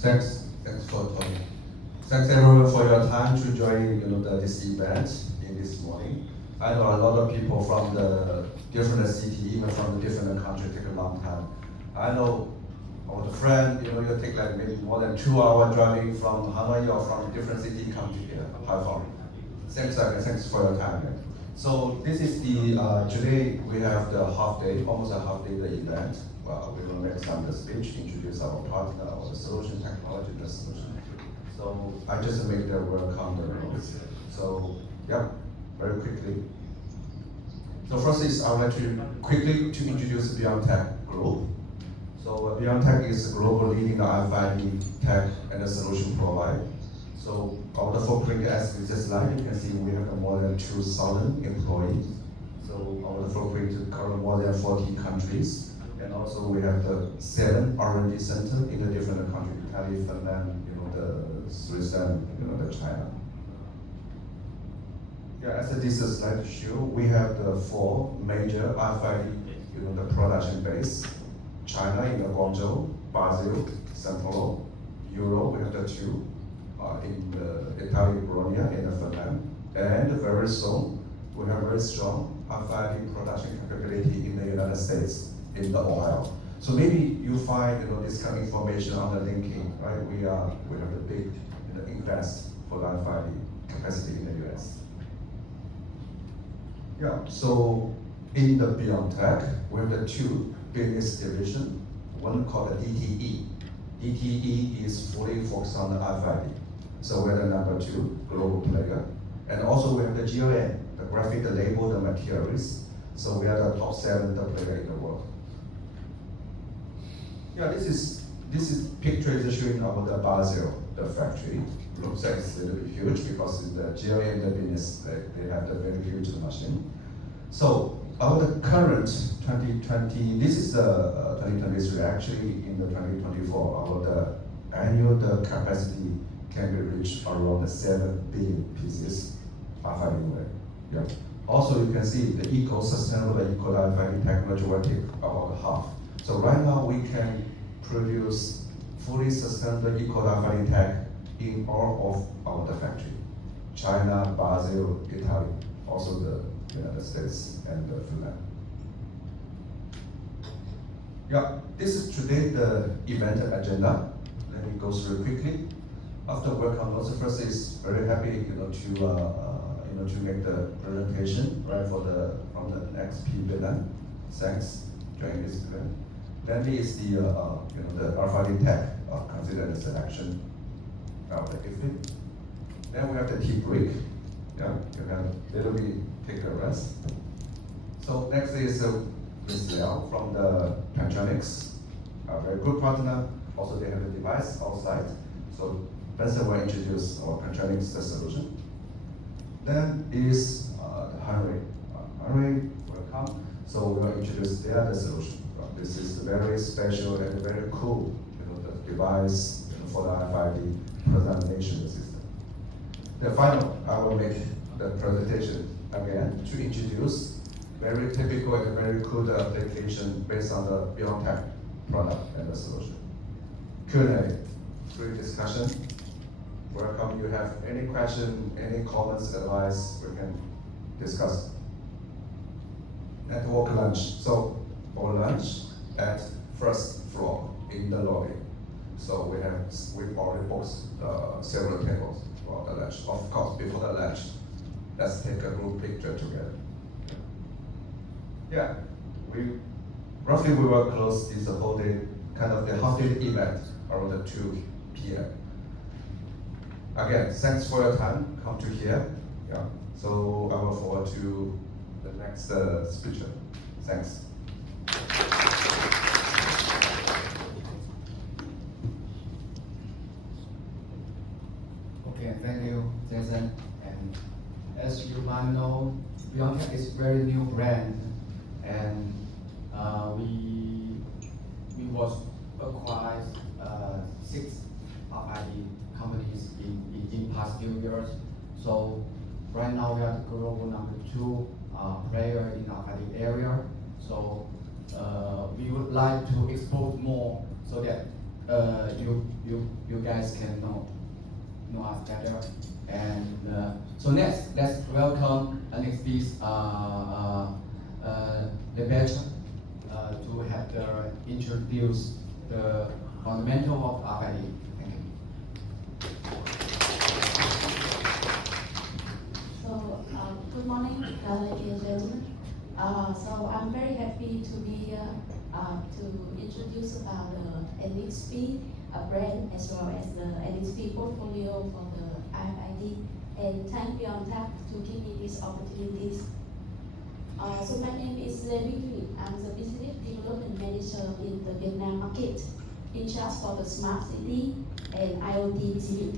Thanks for Tony. Thanks everyone for your time to join this event in this morning. I know a lot of people from the different city, even from the different country, take a long time. I know our friend, you take like maybe more than 2 hours driving from Hanoi or from different city come to here. How far? Thanks again. Thanks for your time. So this is the today we have the half day, almost a half day the event. We will make some speech, introduce our partner, our solution technology, the solution. So I just make the welcome the rules. So yeah, very quickly. So first is I would like to quickly to introduce Beontag Group. So Beontag is a global leading RFID tech and a solution provider. So our footprint as with this slide, you can see we have more than 2,000 employees. So our footprint covers more than 40 countries. And also we have the 7 R&D centers in the different countries, Italy, Finland, the Switzerland, the China. Yeah, as this slide show, we have the 4 major RFID, the production base. China in the Guangzhou, Brazil, São Paulo, Europe, we have the 2. In the Italy, Bologna, and Finland. And very soon, we have very strong RFID production capability in the United States, in the Ohio. So maybe you find this kind of information on the linking, right? We have a big invest for the RFID capacity in the US. Yeah, so in the Beontag, we have the 2 business division. One called the DTE. DTE is fully focused on the RFID. So we're the number 2 global player. And also we have the GLM, the graphic, the label, the materials. So we are the top 7 player in the world. Yeah, this is picture is showing about the Basel, the factory. Looks like it's a little bit huge because in the GLM, the business, they have the very huge machine. So our current 2020, this is the 2023, actually in the 2024, our the annual capacity can be reached around 7 billion pieces RFID. Yeah. Also, you can see the eco-sustainable, eco-RFID technology will take about half. So right now we can produce fully sustainable eco-RFID tech in all of our factory. China, Brazil, Italy, also the United States and Finland. Yeah, this is today the event agenda. Let me go through quickly. After welcome, also first is very happy to make the presentation right from the NXP Vietnam. Thanks joining this event. Then is the RFID tech considered as an action effectively. Then we have the tea break. Yeah, you can a little bit take a rest. So next is Ms. Liao from the Pentronics, a very good partner. Also they have a device outside. So Benson will introduce our Pentronics solution. Then is Henry. Henry, welcome. So we will introduce the solution. This is very special and very cool, the device for the RFID presentation system. The final, I will make the presentation again to introduce very typical and very cool application based on the Beontag product and the solution. Q&A, free discussion. Welcome. You have any question, any comments, advice, we can discuss. Network lunch. So for lunch at first floor in the lobby. So we already booked several tables for the lunch. Of course, before the lunch, let's take a group picture together. Yeah, we will close this whole day, kind of the half day event around 2 p.m. Again, thanks for your time. Come to here. Yeah. So I look forward to the next speaker. Thanks. Okay, thank you, Jason. And as you might know, Beontag is a very new brand, and we was acquired 6 RFID companies in past few years. So right now we are the global number 2 player in RFID area. So we would like to export more so that you guys can know us better. And so next, let's welcome NXP's the Bich to have introduce the fundamental of RFID. Thank you. So, good morning, ladies and gentlemen. So I'm very happy to be here to introduce about the NXP brand as well as the NXP portfolio for the RFID, and thank Beontag to give me these opportunities. So my name is Bich Thuy. I'm the Business Development Manager in the Vietnam market, in charge for the Smart City and IoT business.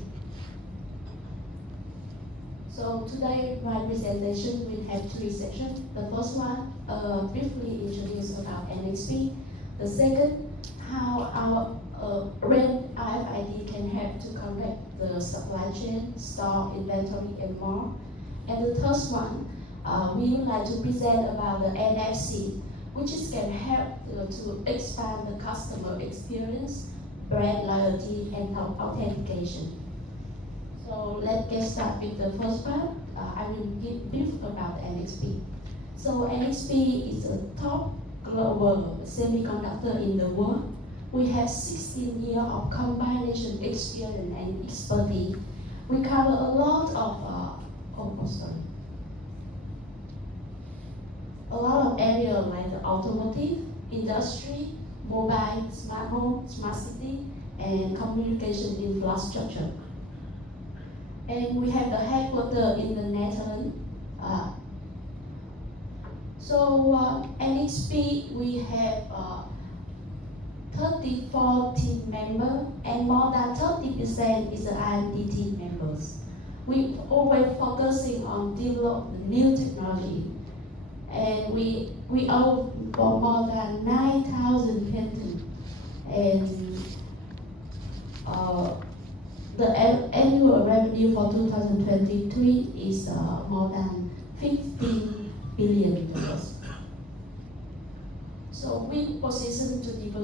So today my presentation will have three sections. The first one, briefly introduce about NXP. The second, how our brand RFID can help to connect the supply chain, store, inventory, and more. And the third one, we would like to present about the NFC, which is can help to expand the customer experience, brand loyalty, and authentication. So let's get started with the first part. I will give brief about NXP. So NXP is a top global semiconductor in the world. We have 16 years of combination experience and expertise. We cover a lot of a lot of areas like the automotive, industry, mobile, smart home, smart city, and communication infrastructure. And we have the headquarters in the Netherlands. NXP, we have 34 team members, and more than 30% is the R&D team members. We always focusing on developing new technology, and we own for more than 9,000 patents, and the annual revenue for 2023 is more than $15 billion. So we position to deliver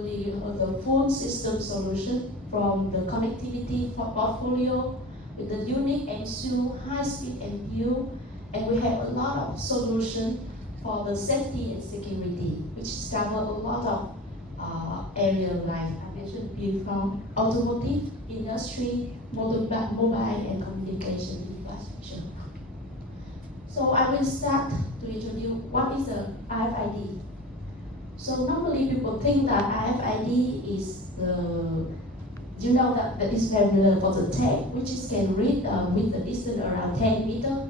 the full system solution from the connectivity portfolio with the unique MCU, high-speed MPU, and we have a lot of solutions for the safety and security, which cover a lot of areas like I mentioned before, automotive, industry, mobile and communication infrastructure. So I will start to introduce what is the RFID. So normally people think that RFID is that is familiar for the tag, which is can read with the distance around 10 meters.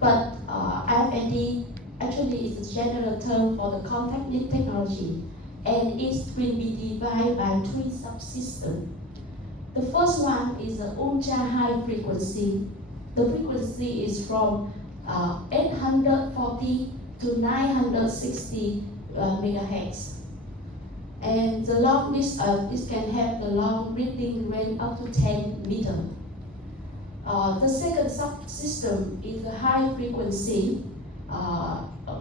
But RFID actually is a general term for the contact lens technology, and it will be divided by three subsystems. The first one is the ultra high frequency. The frequency is from 840 to 960 megahertz. And the long this can have the long reading range up to 10 meters. The second subsystem is the high frequency.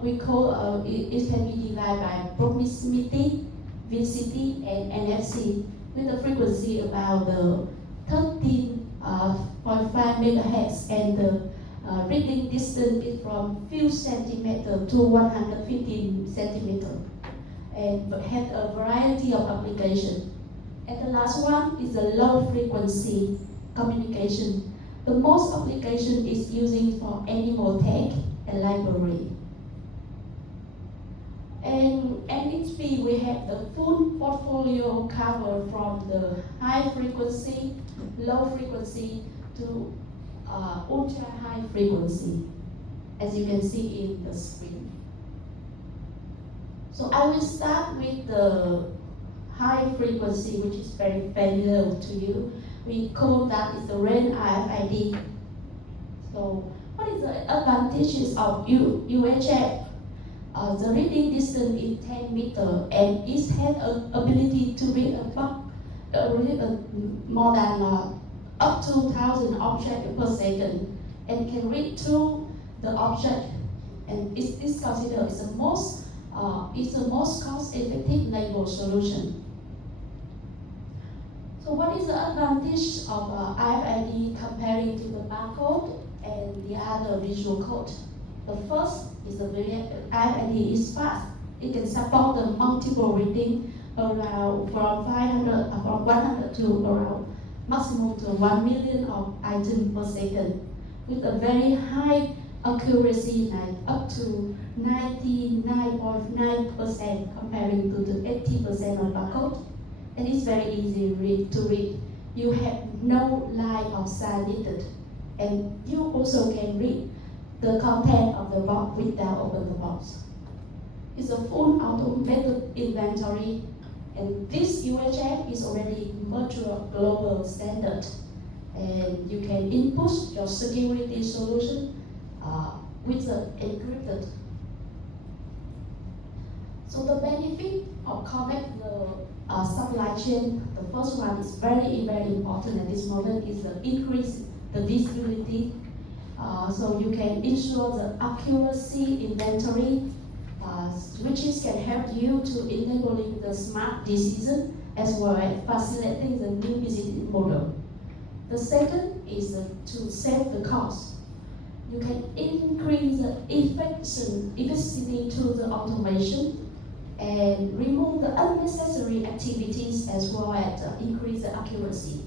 We call it can be divided by proximity, VCT, and NFC, with a frequency about 13.5 megahertz, and the reading distance is from few centimeters to 115 centimeters, and have a variety of applications. And the last one is the low frequency communication. The most application is using for animal tag and library. And NXP, we have the full portfolio covered from the high frequency, low frequency to ultra high frequency, as you can see in the screen. So I will start with the high frequency, which is very familiar to you. We call that is the RAN RFID. So what is the advantages of UHF? The reading distance is 10 meters, and it has an ability to read more than up to 1,000 objects per second, and can read through the object. And it is considered as the most cost-effective label solution. So what is the advantage of RFID comparing to the barcode and the other visual code? The first is the RFID is fast. It can support the multiple reading around from 100 to around maximum to 1 million of items per second with a very high accuracy, like up to 99.9% comparing to the 80% of barcode. And it's very easy to read. You have no line of sign needed. And you also can read the content of the box without opening the box. It's a full automated inventory, and this UHF is already virtual global standard. And you can input your security solution with the encrypted. So the benefit of connect the supply chain, the first one is very important at this moment is the increase the visibility. So you can ensure the accuracy inventory, which can help you to enabling the smart decision as well as facilitating the new business model. The second is to save the cost. You can increase the efficiency to the automation and remove the unnecessary activities as well as increase the accuracy.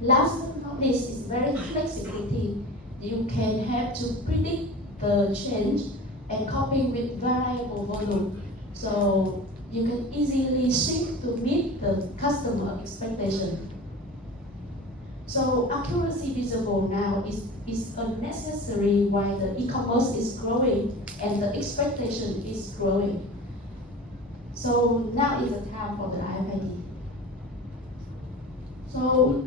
Last but not least is very flexibility. You can have to predict the change and coping with variable volume. So you can easily shift to meet the customer expectation. So accuracy visible now is unnecessary while the e-commerce is growing and the expectation is growing. So now is the time for the RFID. So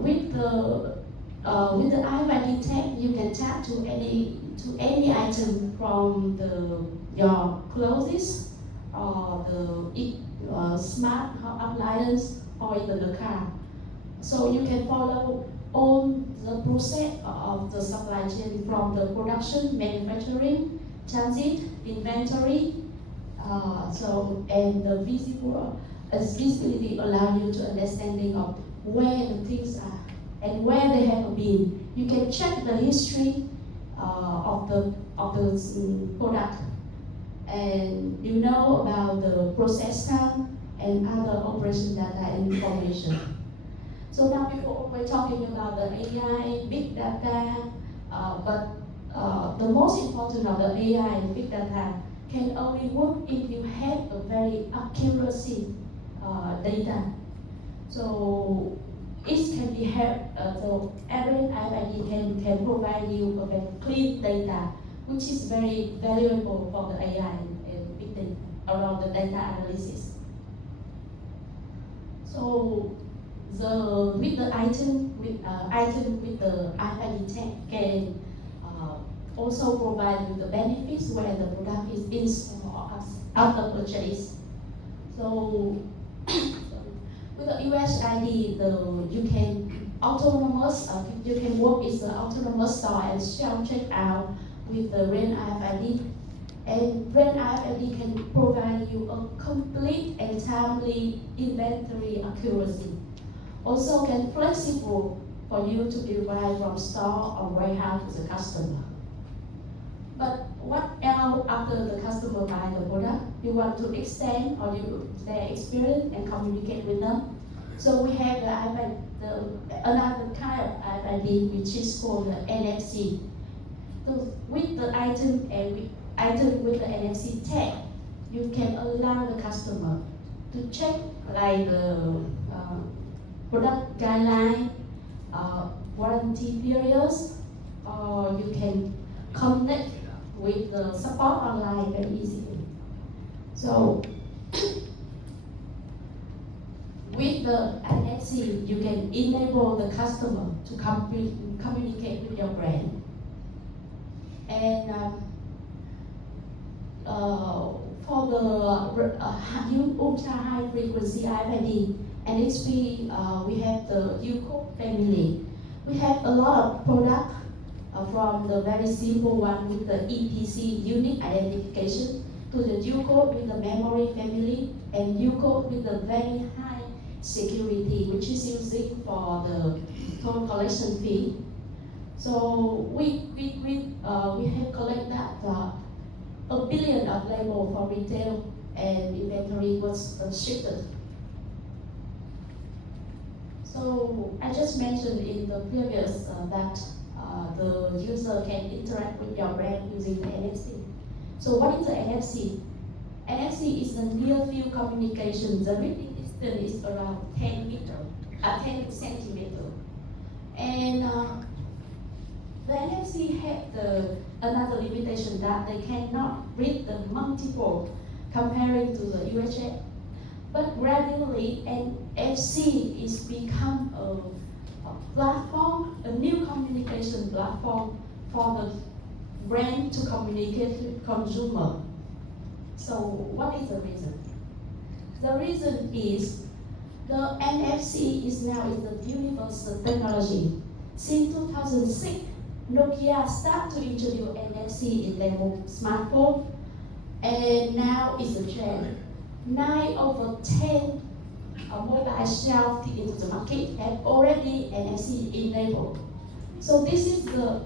with the RFID tag, you can tap to any item from your clothes or the smart appliance or even the car. So you can follow all the process of the supply chain from the production, manufacturing, transit, inventory. And the visibility allow you to understanding of where the things are and where they have been. You can check the history of the product, and you know about the process time and other operation data and information. So now before we're talking about the AI, big data, but the most important of the AI and big data can only work if you have a very accuracy data. So it can be helped, so every RFID can provide you a very clean data, which is very valuable for the AI and big data around the data analysis. So with the item with the RFID tag can also provide you the benefits where the product is installed after purchase. So with the UHID, you can work with the autonomous store and self checkout with the RAIN RFID. And RAIN RFID can provide you a complete and timely inventory accuracy. Also can flexible for you to derive from store or warehouse to the customer. But what else after the customer buy the product? You want to extend or their experience and communicate with them. So we have the RFID, another kind of RFID which is called the NFC. So with the item with the NFC tag, you can allow the customer to check like the product guideline, warranty periods, or you can connect with the support online very easily. So with the NFC, you can enable the customer to communicate with your brand. And for the ultra high frequency RFID, NXP, we have the UCO family. We have a lot of products from the very simple one with the EPC, unique identification, to the UCO with the memory family, and UCO with the very high security, which is for the toll collection fee. So we have collected that $1 billion of label for retail and inventory was shifted. So I just mentioned in the previous that the user can interact with your brand using the NFC. So what is the NFC? NFC is the near field communication. The reading distance is around 10 centimeters. And the NFC had another limitation that they cannot read the multiple comparing to the UHF. But gradually, NFC is become a platform, a new communication platform for the brand to communicate with consumer. So what is the reason? The reason is the NFC is now the universal technology. Since 2006, Nokia started to introduce NFC in their smartphone, and now it's a trend. 9 over 10 mobile shelves into the market have already NFC enabled. So this is the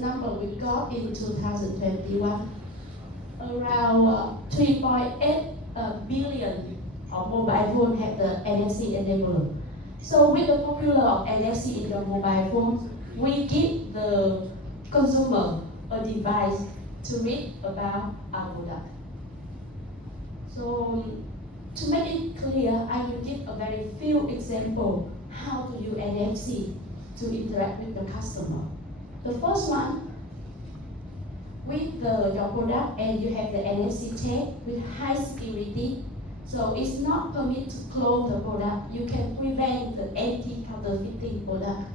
number we got in 2021. Around 3.8 billion mobile phones have the NFC enabled. So with the popular of NFC in your mobile phone, we give the consumer a device to read about our product. So to make it clear, I will give a very few examples how to use NFC to interact with the customer. The first one, with your product and you have the NFC tag with high security, so it's not permitted to clone the product. You can prevent the anti-counterfeiting product.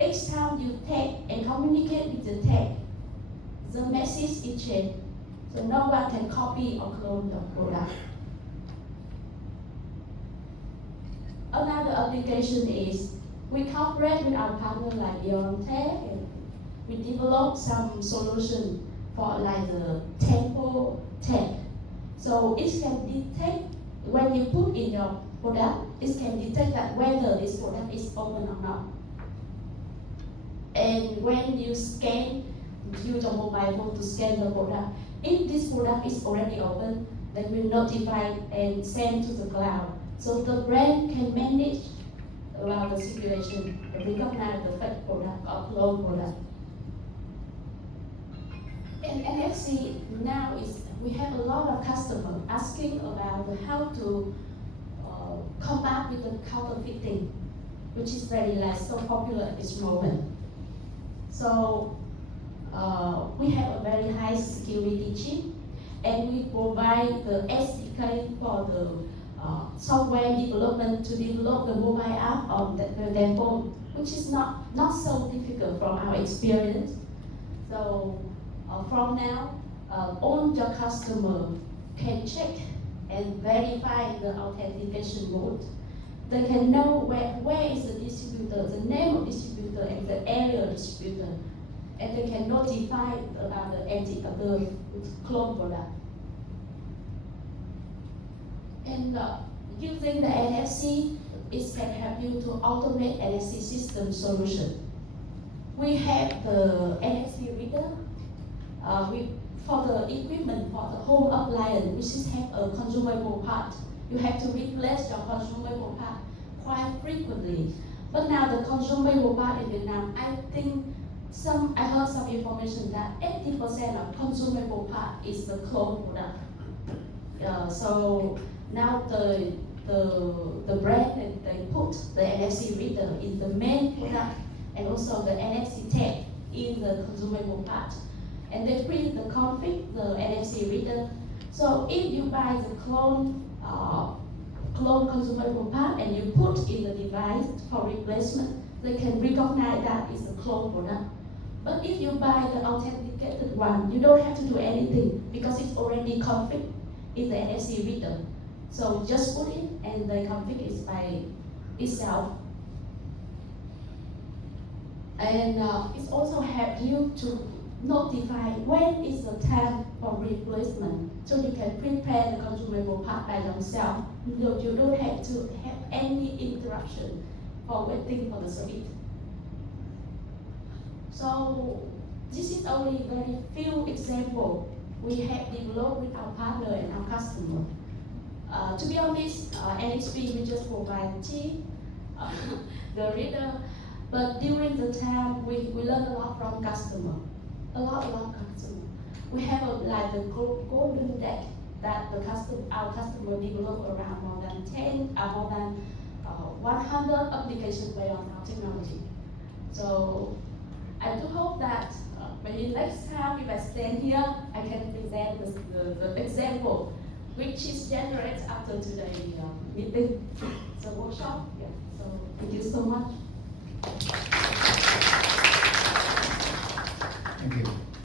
Each time you tag and communicate with the tag, the message is changed, so no one can copy or clone the product. Another application is we cooperate with our partner like Beontag, and we develop some solution for like the tempo tag. So it can detect when you put in your product, it can detect that whether this product is open or not. And when you scan, use your mobile phone to scan the product, if this product is already open, they will notify and send to the cloud. So the brand can manage around the situation and recognize the fake product or clone product. And NFC now is, we have a lot of customers asking about how to come up with the counterfeiting, which is very so popular at this moment. So we have a very high security chip, and we provide the SDK for the software development to develop the mobile app on their phone, which is not so difficult from our experience. So from now, all your customer can check and verify the authentication mode. They can know where is the distributor, the name of distributor, and the area of distributor, and they can notify about the clone product. And using the NFC, it can help you to automate NFC system solution. We have the NFC reader. For the equipment for the home appliance, which is have a consumable part, you have to replace your consumable part quite frequently. But now the consumable part in Vietnam, I heard some information that 80% of consumable part is the clone product. So now the brand that they put the NFC reader in the main product, and also the NFC tag in the consumable part. And they print the config, the NFC reader. So if you buy the clone consumable part and you put in the device for replacement, they can recognize that it's a clone product. But if you buy the authenticated one, you don't have to do anything because it's already configured in the NFC reader. So just put it and the config is by itself. And it also helps you to notify when is the time for replacement, so you can prepare the consumable part by yourself. You don't have to have any interruption for waiting for the service. So this is only very few examples we have developed with our partner and our customer. To be honest, NXP we just provide the reader, but during the time we learn a lot from customer, a lot customer. We have like the golden deck that our customer develop around more than 100 applications based on our technology. So I do hope that maybe next time if I stand here, I can present the example which is generated after today's meeting. So workshop. Yeah. So thank you so much.